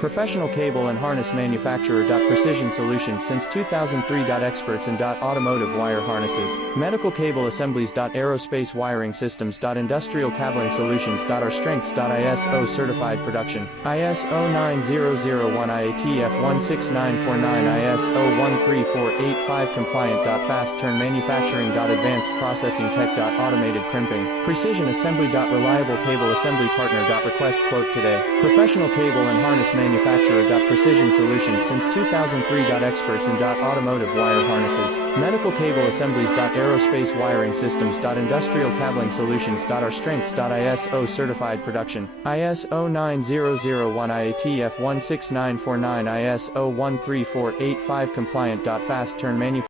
Professional cable and harness manufacturer. Precision Solutions since 2003. Experts in automotive wire harnesses, medical cable assemblies. Aerospace wiring systems. Industrial cabling solutions. Our strengths. ISO certified production. ISO 9001 IATF 16949 ISO 13485 compliant. Fast turn manufacturing. Advanced processing tech. Automated crimping. Precision assembly. Reliable cable assembly partner. Request quote today. Professional cable and harness manufacturer. Precision Solutions since 2003. Experts in automotive wire harnesses, medical cable assemblies. Aerospace wiring systems. Industrial cabling solutions. Our strengths. ISO certified production. ISO 9001 IATF 16949 ISO 13485 compliant. Fast turn manufacturing.